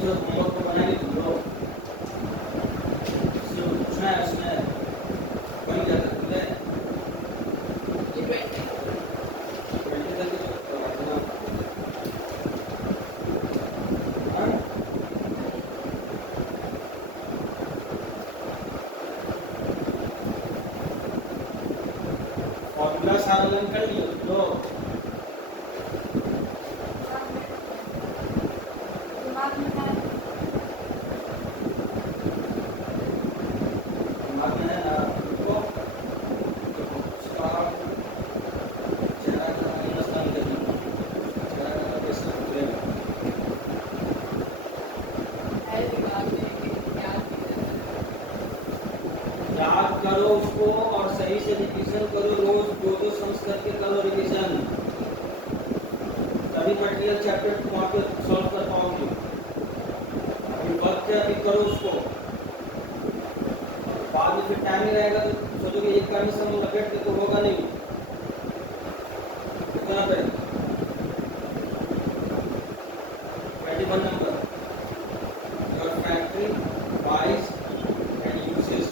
जो होमवर्क को बनाएंगे तुम लोग, पूछना है उसमें वही क्या करते हैं फॉर्मूला सारा कर लियो लोग। याद करो उसको और सही से रिवीजन करो, रोज दो दो सम्स करके करो रिवीजन, तभी मटेरियल चैप्टर वहाँ पे सॉल्व कर पाओगे। अभी वक्त है, अभी करो उसको, बाद में फिर टाइम ही रहेगा तो सोचोगे एक का भी सम लपेट के तो होगा नहीं। कितना पे 21 number, your factory buys and uses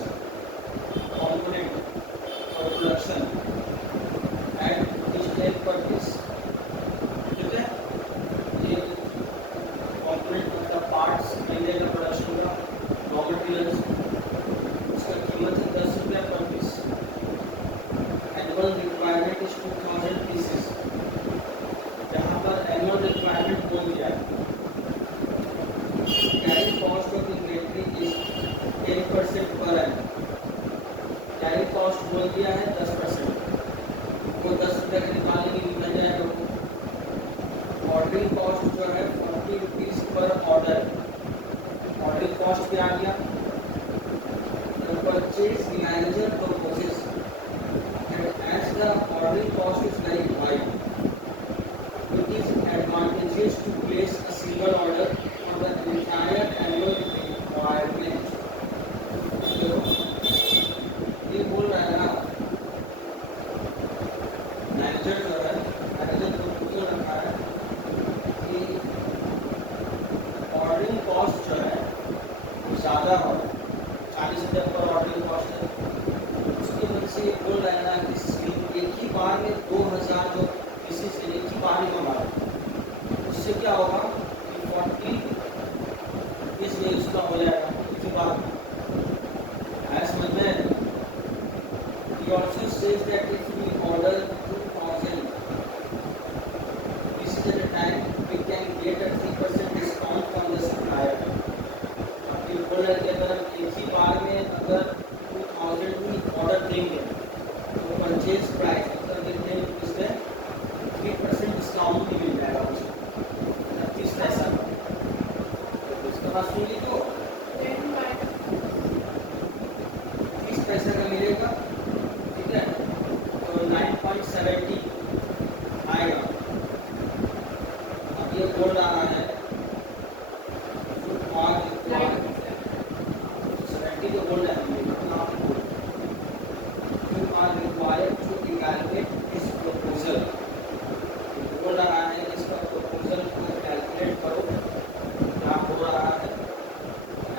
component for production and digital purpose। ठीक है, ये component मतलब parts मिलेगा प्रोडक्शन का, रॉ मटेरियल्स, उसका कीमत है 10 रुपया पर piece. Annual requirement is 2000 pieces, यहाँ पर एनुअल रिक्वायरमेंट बोल दिया है। Carrying cost of inventory is 10% per annum, carrying cost बोल दिया है 10%, वो 10 रुपये का निकालने की मिल जाएगा। ऑर्डरिंग कॉस्ट जो है 40 rupees per order, ordering cost क्या आ गया, purchase manager proposes that as the ordering cost is very high, it is advantageous to place a single order for the entire annual requirement। ये बोल रहा है ना manager जो है, मैनेजर प्रपोजल रखा है कि ऑर्डरिंग कॉस्ट जो है ज़्यादा हो, 40 रुपये पर ऑर्डरिंग कॉस्ट है, उसकी वजह से ये बोल रहा है ना कि एक ही बार में 2000 जो किसी से एक ही बार में हमारा, उससे क्या होगा कि 40 इस वे उसका हो जाएगा एक ही बार में। आया समझ में? He also says that if we order 2000 pieces at a time, we can get a 3% discount from the supplier। अब ये बोल रहे थे अगर हम एक ही बार में अगर 2000 भी ऑर्डर देंगे तो परचेज प्राइस मतलब देखते हैं इसमें 3% डिस्काउंट भी मिल जाएगा मुझे 30 पैसा। तो इसका बात सुन लीजिए, 30 पैसे का मिलेगा, ठीक है, तो 9.70 आएगा। अब ये बोल रहा है 70 जो बोल रहे हैं required to calculate this proposal, बोल रहा है इसका प्रपोजल को कैलकुलेट करो क्या हो रहा है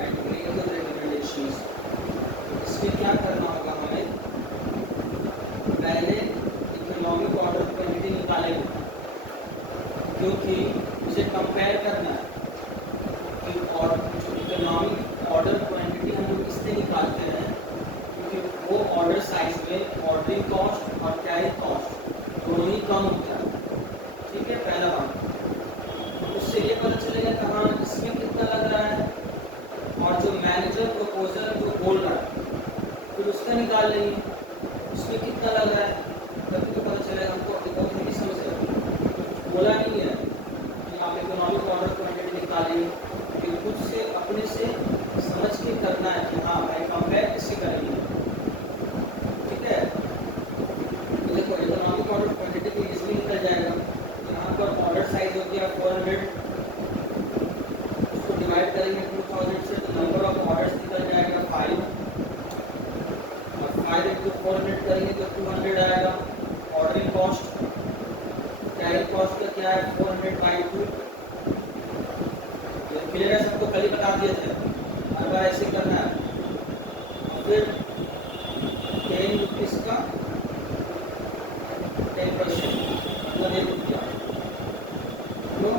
एंड मेक द रिकमेंडेशंस। इसमें क्या करना होगा, हमें पहले इकोनॉमिक ऑर्डर क्वांटिटी निकालेंगे क्योंकि उसे कंपेयर करना है कि और जो इकोनॉमिक ऑर्डर क्वांटिटी हम लोग किससे निकालते हैं, क्योंकि वो ऑर्डर साइज में ऑर्डरिंग कॉस्ट और कैरिंग कॉस्ट दोनों ही कम होता है। ठीक है, पहला बात, तो उससे ये पता चलेगा कहाँ इसमें कितना लग रहा है, और जो मैनेजर प्रपोजल जो बोल रहा है फिर उसका निकाल लेंगे उसमें कितना लग रहा है, तभी तो पता चलेगा हमको। बहुत ही समझ रहे, बोला नहीं है कि आप इकोनॉमिक ऑर्डर क्वांटिटी निकालेंगे, कि खुद से अपने से समझ के करना है कि हाँ भाई कंपेयर किससे करेंगे। ठीक है, तो देखो इकोनॉमिक ऑर्डर क्वांटिटी तो इजीली निकल जाएगा। यहाँ पर ऑर्डर साइज हो गया 400, उसको डिवाइड करेंगे 2000 से तो नंबर ऑफ ऑर्डर्स निकल जाएगा 5, और 5 into 400 करेंगे तो 200 आएगा। ऑर्डरिंग कॉस्ट, कैरिंग कॉस्ट का क्या है 400/2, मिलेगा सबको कल ही बता दिए थे, हर बार ऐसे करना है। और फिर 10 रुपीज़ का 10%, मतलब 1 रुपया, तो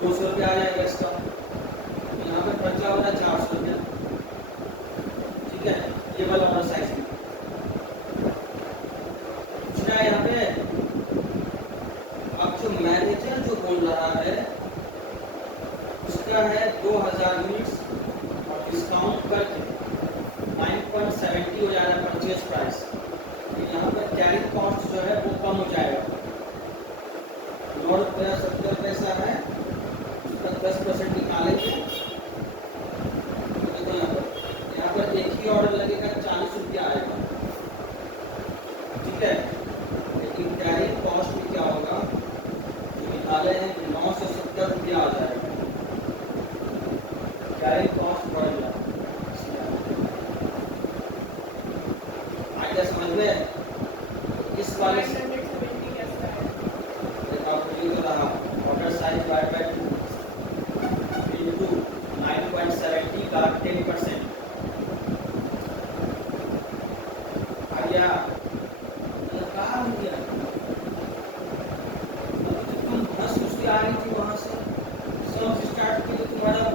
200 रुपया आ जाएगा इसका। यहाँ पे बचा हो रहा है 400 रुपया, ठीक है। ये वाला ऑर्डर साइज में पूछना है यहाँ पे। अब जो मैनेजर जो बोल रहा है उसका है 2000 यूनिट्स और डिस्काउंट करके 9.70 हो जाएगा परचेज प्राइस। तो यहाँ पर कैरिंग कॉस्ट जो है वो कम हो जाएगा। 9 रुपया 70 पैसा है, उसका 10% निकालेंगे। देखो यहाँ पर एक ही ऑर्डर लगेगा 40 रुपया आएगा, ठीक है। लेकिन कैरिंग कॉस्ट में क्या होगा, जो निकाले हैं 970 रुपया आ जाएगा, कैरिंग कॉस्ट बढ़ जाएगा। आइडिया समझ में? इस वाले से आपको ये तो रहा ऑर्डर साइज बाय इनटू 9.70 का 10%। आइडिया कहाँ हो गया? तुम हंस उसकी आ रही थी वहाँ से, सब स्टार्ट किए तुम्हारा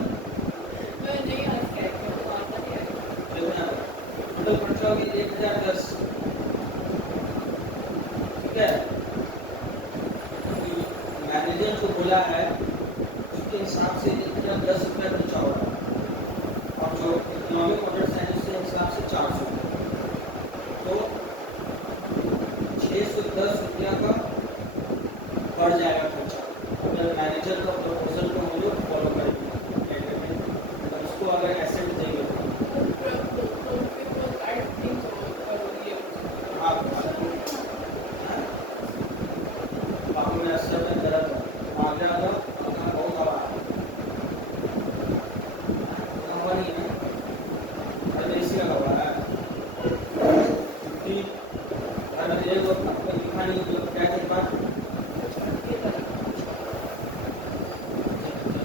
टोटल खर्चा होगी 1010, ठीक है। मैनेजर जो बोला है उसके हिसाब से 1010 रुपया खर्चा होगा, और जो इकोनॉमिक ऑर्डर साइज के हिसाब से 400, तो 610 रुपया का बढ़ जाएगा खर्चा। अगर मैनेजर का प्रपोजल को हम लोग फॉलो करेंगे, अगर उसको अगर एसेट देंगे तो में असर में दर्द माजा दो अपना बहुत हवा नहीं है, अरे इसी का हवा है क्योंकि हर मेरे को कोई दिखा नहीं जो क्या के बाद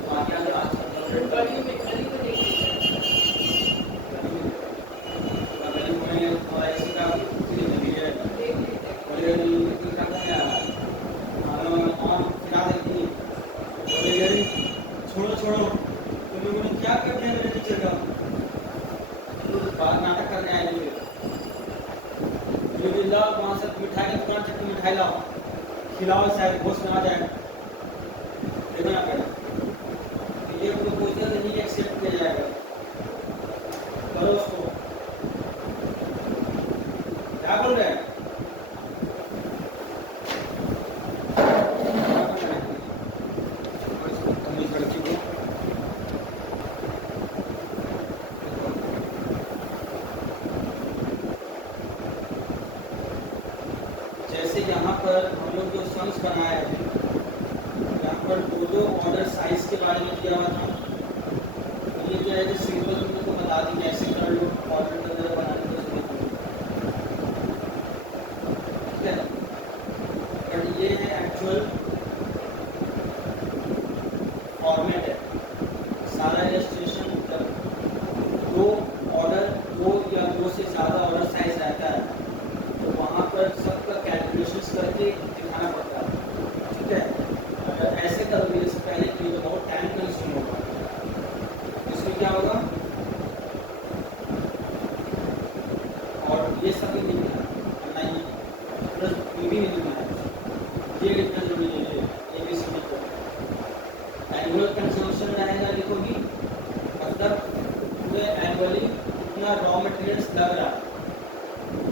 माजा दो अच्छा गली में और ऐसी का भी है छोड़ो छोड़ो, तुम लोगों ने क्या कर दिया मेरे टीचर का? बात नाटक करने आए थे, लाओ वहाँ से मिठाई की दुकान से मिठाई लाओ, खिलाओ, शायद होश में आ जाए। देखो ना करें ये प्रपोजल नहीं एक्सेप्ट किया जाएगा, करो उसको। क्या बोल रहे हैं? जैसे यहाँ पर हम लोग जो सम्स बनाए हैं, यहाँ पर दो ऑर्डर साइज के बारे में दिया हुआ था। तो ये जो है सिंपल तुमने को बता दी कैसे कर लो ऑर्डर के अंदर बनाने की जरूरत नहीं, ठीक है। बट ये है एक्चुअल फॉर्मेट है सारा रजिस्ट्रेशन। दो ऑर्डर, दो या दो से ज़्यादा ऑर्डर साइज रहता है तो वहाँ पर सबका कैलकुलेशन करके दिखाना पड़ता है, ठीक है। अगर ऐसे करोगे इससे पहले कि तो बहुत टाइम कंज्यूम होगा। इसमें क्या होगा, और ये सब भी नहीं है नहीं, प्लस भी नहीं है, ये लिखना जरूरी है, ये भी समझ लो। एनुअल कंजम्पशन रहेगा, लिखोगी मतलब पूरे एनुअली इतना रॉ मटेरियल्स लग रहा है,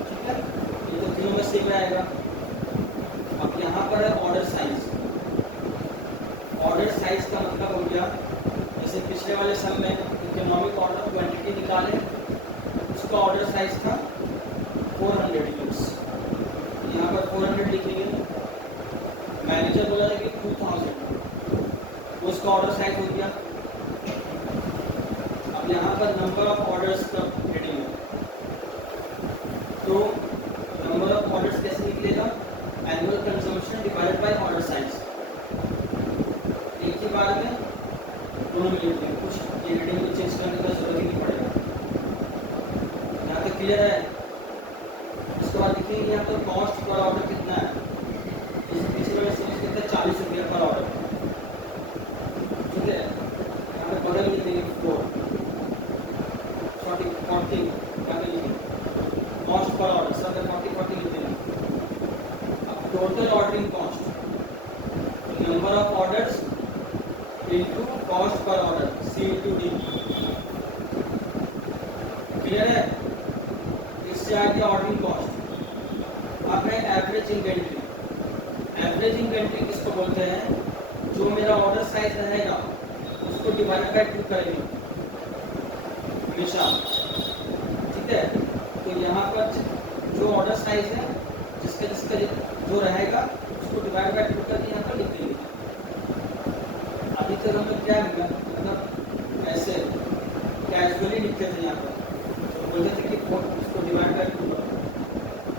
ठीक है। ये तो तीनों में सेम रहेगा। अब यहाँ पर है ऑर्डर साइज। ऑर्डर साइज का मतलब हो गया, जैसे पिछले वाले सम में इकोनॉमिक ऑर्डर क्वांटिटी निकाले, उसका ऑर्डर साइज था 400 यूनिट्स, यहाँ पर 400 लिखेंगे। मैनेजर बोला था कि 2000, उसका ऑर्डर साइज हो गया। अब यहाँ पर नंबर ऑफ ऑर्डर्स का हेडिंग है, तो नंबर ऑफ ऑर्डर्स कैसे निकलेगा, annual consumption divided by order size. एक ही बार में दोनों में लिख देंगे, कुछ ये रीडिंग में चेंज करने का जरूरत ही नहीं पड़ेगा। यहाँ तक क्लियर है। उसके बाद देखिए यहाँ पर कॉस्ट पर ऑर्डर कितना है, इस पिछले वाले सीरीज कितना 40 रुपये पर ऑर्डर, ठीक है। यहाँ पे बगल लिख देंगे 40 यहाँ पे लिखेंगे कॉस्ट पर ऑर्डर, सब 40 लिख देंगे। अब total ordering cost, number of orders into cost per order, C/D, clear है। इससे आगे ऑर्डरिंग कॉस्ट। अब है एवरेज इन्वेंट्री। एवरेज इन्वेंट्री किसको बोलते हैं, जो मेरा ऑर्डर साइज रहेगा उसको डिवाइड बाय 2 करेंगे हमेशा, ठीक है। तो यहाँ पर जो ऑर्डर साइज है जिसका जो रहेगा उसको डिवाइड बाय 2 करके यहाँ पर लिख देंगे। अभी तक हम लोग क्या मतलब ऐसे कैजुअली लिखते थे, यहाँ पर तो बोलते थे कि उसको डिवाइड बाय 2,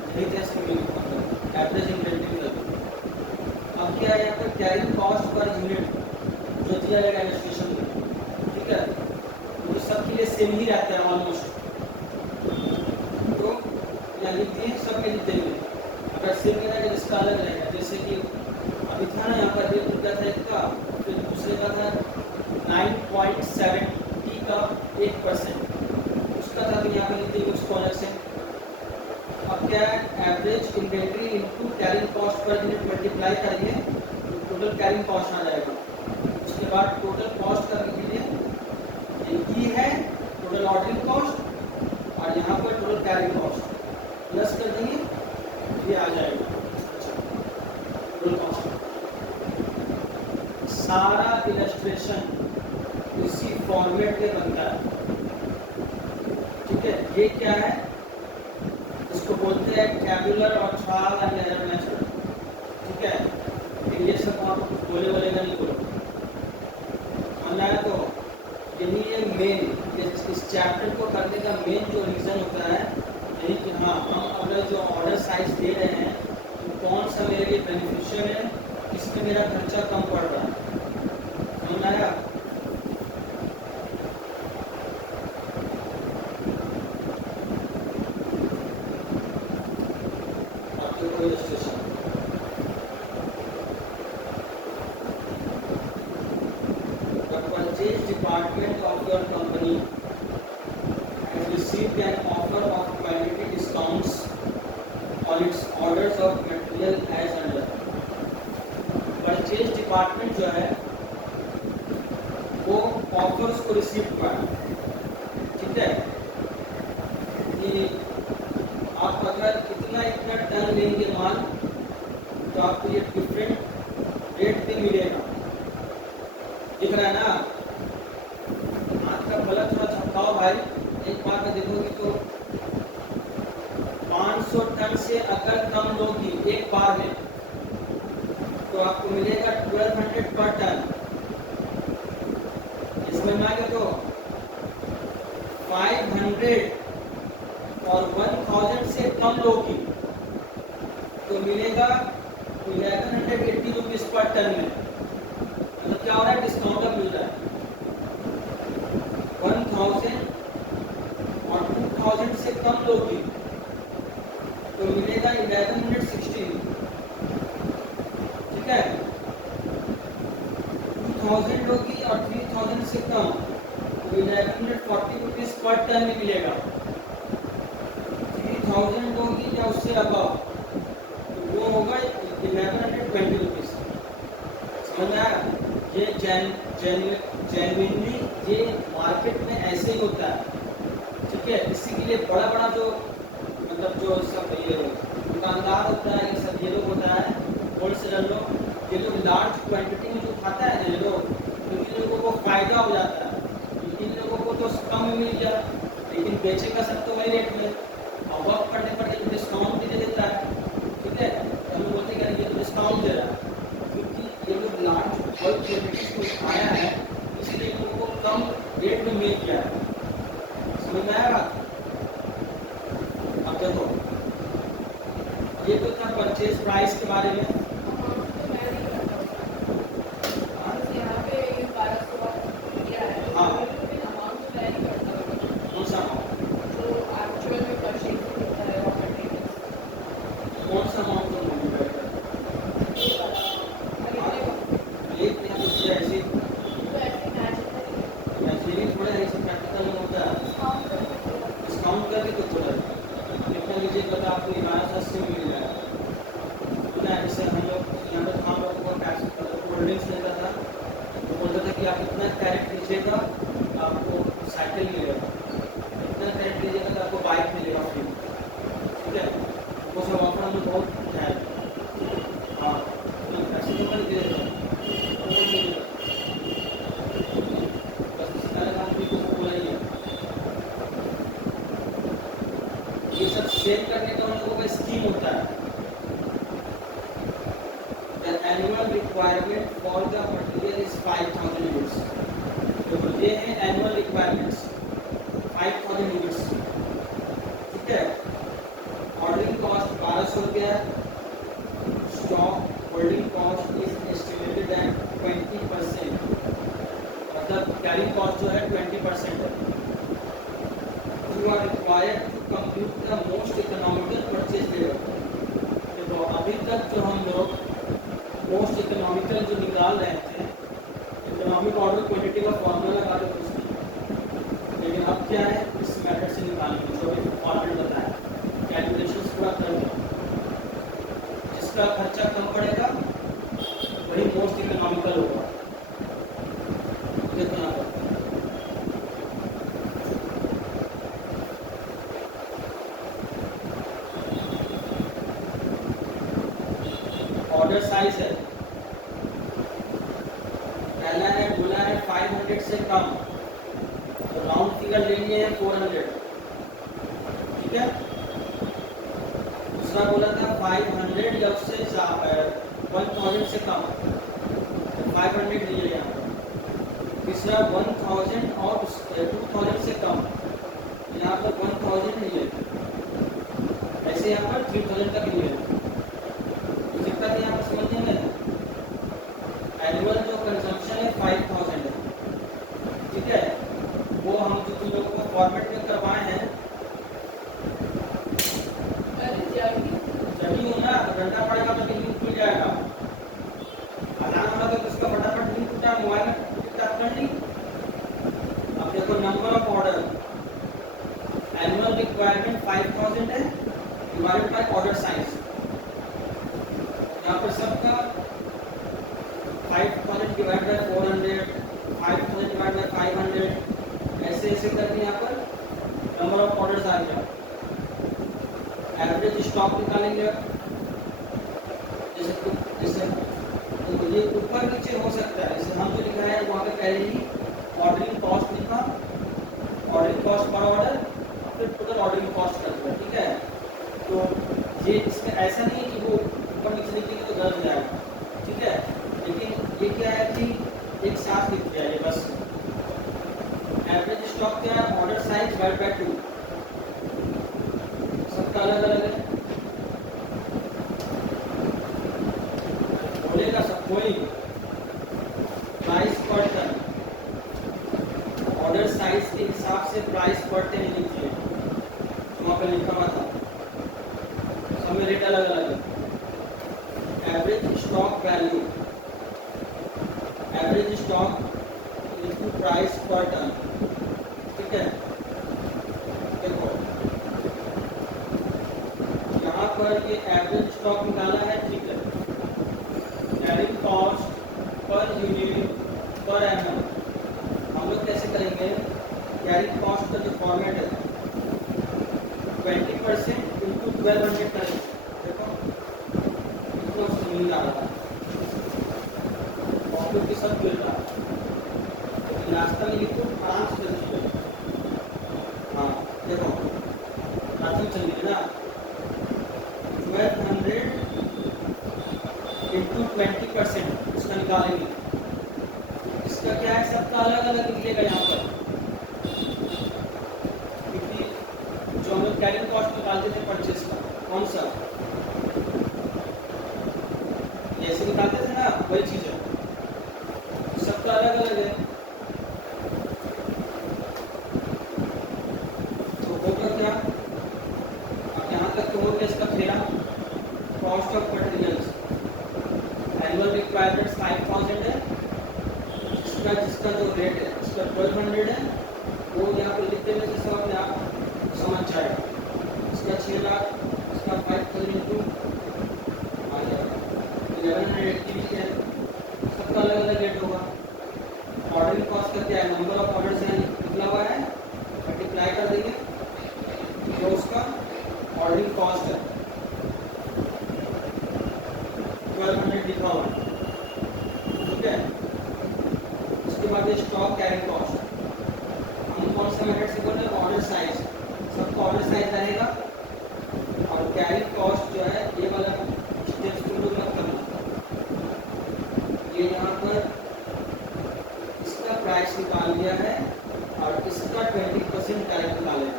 यही थे इसके मतलब एवरेज इन्वेंट्री। अब क्या है यहाँ पर कैरिंग कॉस्ट पर यूनिट जो दिया जाएगा इलस्ट्रेशन में, ठीक है, तो सबके लिए सेम ही रहता है ऑलमोस्ट। तो यहाँ लिख दिए, सब में लिख देंगे। अगर सेम रहेगा जिसका अलग रहेगा, जैसे कि अभी था ना यहाँ पर रेट रुपया था इसका, फिर दूसरे का था 9.70 का 1%, उसका था, तो यहाँ पर लिख देंगे उसको अलग से। अब क्या है, average inventory into carrying cost per unit multiply करेंगे तो टोटल कैरिंग कॉस्ट आ जाएगा। उसके बाद टोटल कॉस्ट करने के लिए ये है टोटल ऑर्डरिंग कॉस्ट, और यहाँ पर टोटल कैरिंग कॉस्ट प्लस कर देंगे, ये आ जाएगा टोटल कॉस्ट। सारा इलस्ट्रेशन इसी फॉर्मेट में बनता है, ठीक है। ये क्या है, इसको बोलते हैं टैबुलर और ट्रायल एंड एरर मेथड, ठीक है। ये सब आपको कुछ बोलेगा नहीं बोलो, मानना है। तो यही है मेन, इस चैप्टर को करने का मेन जो रीज़न होता है यही कि हाँ, हम अगर जो ऑर्डर साइज दे रहे हैं तो कौन सा मेरे लिए बेनिफिशियल है, इसमें मेरा खर्चा कम पड़ रहा है, समझ आया। Department of your company has received an offer of quantity discounts on its orders of material as under. Purchase department जो है वो ऑफर्स को रिसीव कर, ठीक है, कि आप अगर इतना टन लेंगे माल तो आपको ये डिफरेंट रेट पे मिलेगा, दिख रहा है ना। गलत थोड़ा झपकाओ भाई, एक बार में देखोगे तो 500 टन से अगर कम लोगी एक बार में तो आपको मिलेगा 1200 पर टन। इसमें में आगे तो 500 और 1000 से कम लोगी तो मिलेगा 1180 रुपीज पर टन में। मतलब क्या हो रहा है, डिस्काउंट अब मिल रहा है। 1000 और 2000 से कम लोगी तो मिलेगा 1116, ठीक है। 2000 लोगी और 3000 से कम तो 1140 रुपीज पर टन में मिलेगा। 3000 लोगी या उससे अबव तो वो होगा 1120 रुपीज, समझ आया। ये जेन्युइनली ये मार्केट में ऐसे ही होता है, ठीक है। इसी के लिए बड़ा बड़ा जो मतलब जो सब ये दुकानदार होता है, ये सब ये लोग होता है, होलसेलर लोग, ये लोग लार्ज क्वांटिटी में जो खाता है ना ये लोग, तो इन लोगों को फायदा हो जाता है। इन लोगों को तो कम में मिल गया, लेकिन बेचेगा सब तो वही रेट में, और वर्क करने पर ये डिस्काउंट भी दे देता है, ठीक है। तो हम बोलते हैं कि ये तो डिस्काउंट दे रहा है, क्योंकि ये लोग लार्ज बल्क क्वांटिटी को उठाया है, इसलिए उनको कम रेट में मिल गया है। समझ में आया बात। अब देखो ये तो था परचेज प्राइस के बारे में। करंट लीजिएगा तो आपको साइकिल मिलेगा, इतना करंट लीजिएगा तो आपको बाइक मिलेगा फ्री। ठीक है, वो सब ऑफर हमें बहुत है। हाँ, तो ऐसे तो कर दे बस इसका काम भी कुछ बोला ही है। ये सब सेव करने का उन लोगों का स्कीम होता है। The annual requirement for the material is 5000 units. तो ये है annual requirements 5000 units। ठीक है, ऑर्डरिंग कॉस्ट 1200 रुपया है। Stock holding cost is estimated at 20%, मतलब कैरिंग कॉस्ट जो है 20% है। You are required to compute the most economical purchase level। देखो अभी तक जो हम लोग मोस्ट इकोनॉमिकल जो निकाल रहे थे, इकोनॉमिक ऑर्डर क्वांटिटी का फॉर्मूला लगा रहे थे उसमें, लेकिन अब क्या है इस मेथड से निकालेंगे जो अभी फॉर्मूला बताया, कैलकुलेशंस पूरा कर लो। जिसका खर्चा कम पड़ेगा वही मोस्ट इकोनॉमिकल होगा। कितना ऑर्डर साइज है, पहला है बोला है 500 से कम, तो राउंड फिगर ले लिए हैं 400। ठीक है, दूसरा बोला था 500 या उससे 1000 से कम, तो 500 लिए यहाँ पर। तीसरा 1000 और 2000 से कम, यहाँ पर 1000 नहीं है, ऐसे यहाँ पर 3000 तक नहीं है। दिक्कत यहाँ पर समझने में, एनुअल जो कंजम्पशन है 5000 है। ठीक है, वो हम जो तुम लोगों को फॉर्मेट में करवाए हैं, जब ही होना घंटा पड़ेगा तो लिंक खुल जाएगा। अलार्म होगा तो उसका फटाफट लिंक उठा, मोबाइल में टैप कर ली। अब देखो number of order, annual requirement 5000 है डिवाइडेड बाय ऑर्डर साइज। यहाँ पर सबका 5000 डिवाइड बाय 400, 5000 डिवाइड बाय 500, ऐसे ऐसे करके यहाँ पर नंबर ऑफ ऑर्डर्स आ गया। एवरेज स्टॉक निकालेंगे, जैसे तो ये ऊपर नीचे हो सकता है। जैसे हम जो लिखा है वहाँ पे पहले ही ऑर्डरिंग कॉस्ट लिखा, ऑर्डरिंग कॉस्ट पर ऑर्डर, फिर टोटल ऑर्डरिंग कॉस्ट कर दिया। ठीक है, तो ये इसमें ऐसा नहीं है कि वो ऊपर नीचे लिखेंगे तो गलत हो जाएगा। ठीक है, लेकिन ये क्या है कि एक साथ लिख दिया ये बस। एवरेज स्टॉक क्या है, ऑर्डर साइज डिवाइड बाय 2, सबका अलग अलग है। बोलेगा सब कोई प्राइस पर टन, ऑर्डर साइज के हिसाब से प्राइस पर टन लिखिए, वहाँ पर लिखा हुआ था, सब में रेट अलग अलग है। Average stock value, average stock into price पर टन। ठीक है, देखो यहाँ पर ये एवरेज स्टॉक निकाला है। ठीक है, carrying cost per unit per annum हम लोग कैसे करेंगे? कैरिंग कॉस्ट का जो फॉर्मेट है 20% इंटू 1200 करेंगे। देखो इनको जमीन आ रहा है और के सब मिल रहा है, तो रास्ता में लिखो आराम से चलिए। हाँ देखो रास्ता चलिए ना, 1200 इंटू 20% इसका निकालेंगे। इसका क्या है, सबका अलग अलग निकलेगा यहाँ पर, क्योंकि जो हम लोग कैरिंग कॉस्ट निकालते थे परचेस का, कौन सा ऐसे निकालते थे ना, वही चीज है, सबका अलग अलग है। तो होगा क्या, अब यहाँ तक तो हो गया इसका फेरा। Cost of materials, annual requirements 5000 है, जिसका जो रेट है उसका 1200 है, वो यहाँ पर लिखते हुए जैसा अपने आप समझ जाएगा। इसका 6 लाख, इसका 5000 इंटू आ जाएगा 1180 है, सबका अलग अलग रेट होगा। ऑर्डरिंग कॉस्ट का क्या है, नंबर ऑफ ऑर्डर्स है निकला हुआ है, मल्टीप्लाई कर देंगे जो उसका ऑर्डरिंग कॉस्ट है 1200 लिखा हुआ है, ठीक है। उसके बाद ये स्टॉक कैरिंग कॉस्ट, हम कौन सा मेथड से बोल रहे हैं, ऑर्डर साइज, सबका ऑर्डर साइज रहेगा। और कैरिंग कॉस्ट जो है ये वाला स्टेप्स तुम लोग मत करना, ये यहाँ पर इसका प्राइस निकाल दिया है और इसका 20% टैक्स निकालेगा,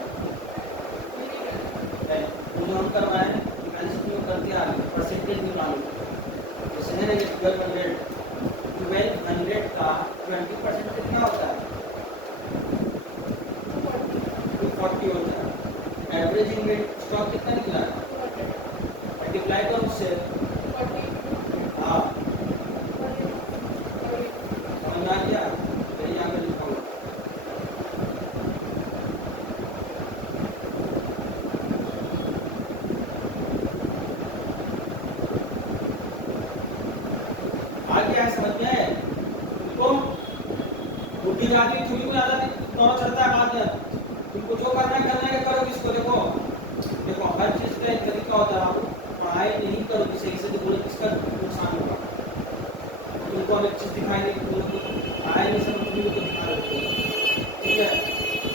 तो जो हम करवाए एनालिसिस में कर दिया, परसेंटेज निकालो, जैसे है ना ये 1200 का 20% कितना होता है, 240 होता है। एवरेज इनवेंट स्टॉक कितना निकला है, मल्टीप्लाई करो उससे, हाँ समझ आ गया, यही यहाँ पे लिखा हुआ। आ गया है, समझ में आया तुमको, बुद्धि आदमी थोड़ी को ज्यादा नौरा चढ़ता है बाद में, तुमको जो करना है करो किसको, देखो देखो हर चीज का एक तरीका होता है, आप पढ़ाई नहीं करोगे सही से तो बोले किसका नुकसान होगा। तुमको अब एक चीज दिखाएंगे, तुम लोग आए नहीं समझ तुम लोग को दिखा रहे हो, ठीक है,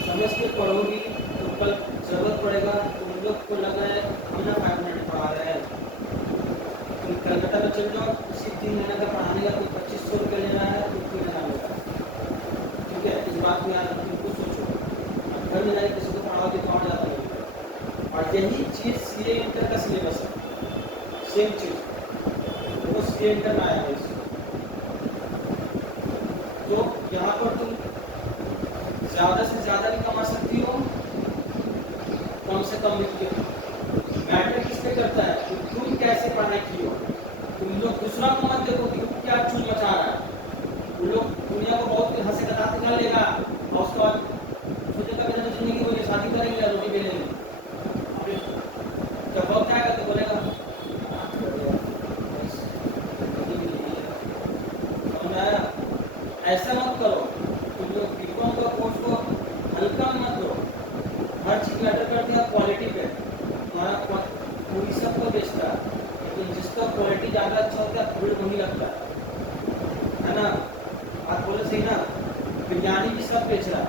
समझ के पढ़ोगी तो कल जरूरत पड़ेगा, तुम लोग को लग रहा है हम ना 5 मिनट पढ़ा रहे हैं, तुम कलकत्ता में चल जाओ, इसी 3 महीने का पढ़ाने का कोई 2500 रुपये लेना है, तुमको लेना होगा, ठीक है। इस बात में यार तुमको सोचो, घर में जाए किसी को पढ़ाओगे तो और ज़्यादा लगेगा। और यही चीज़ सीए इंटर का सिलेबस है, सेम चीज़ वो सीए इंटर में आया है। तो यहाँ पर तुम ज़्यादा से ज़्यादा भी कमा सकती हो, कम से कम लिख के। मैटर किस पे करता है कि तुम कैसे पढ़ाई की हो, तुम लोग दूसरा को मत देखो कि वो क्या चूल मचा रहा है, वो लोग दुनिया को बहुत हंसे कटाते कर लेगा और उसके बाद सोचेगा कि जिंदगी को ये शादी करेंगे या रोटी बेलेंगे, जब वक्त आएगा तो बोलेगा समझ आया। ऐसा मत करो, तुम लोग बीकॉम का कोर्स को हल्का मत करो, हर चीज मैटर करती है क्वालिटी पे, तुम्हारा पूरी सबको बेचता है, लेकिन जिसका क्वालिटी ज़्यादा अच्छा होता है भीड़ वही लगता है ना, बात बोले सही ना, विज्ञानी भी सब बेच रहा है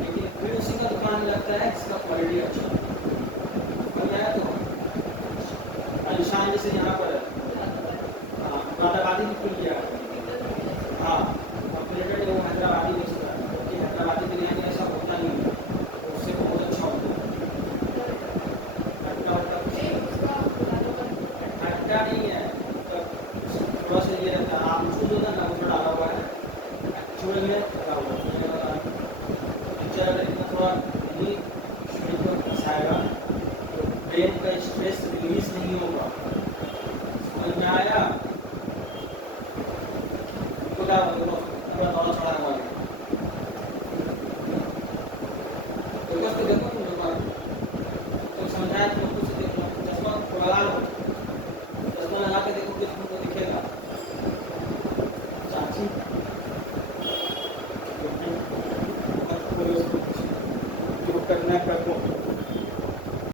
लेकिन फिर उसी का दुकान में लगता है जिसका क्वालिटी अच्छा है। तो निशान जैसे यहाँ पर हाँ मुरादाबादी भी खुल गया, हाँ कंप्लीटेड वो हैदराबादी बेचता है, क्योंकि हैदराबादी बिरयानी ऐसा होता नहीं है, उससे बहुत अच्छा होता है, खट्टा नहीं है, थोड़ा सा ये रहता है, आप उसको जो ना नमक डाला हुआ है चूड़े में लगा हुआ है, इतना थोड़ा नहीं शरीर को फंसाएगा, ब्रेन का स्ट्रेस रिलीज नहीं होगा, समझ में आया। तो क्या दौड़ा चढ़ा हुआ है, देखो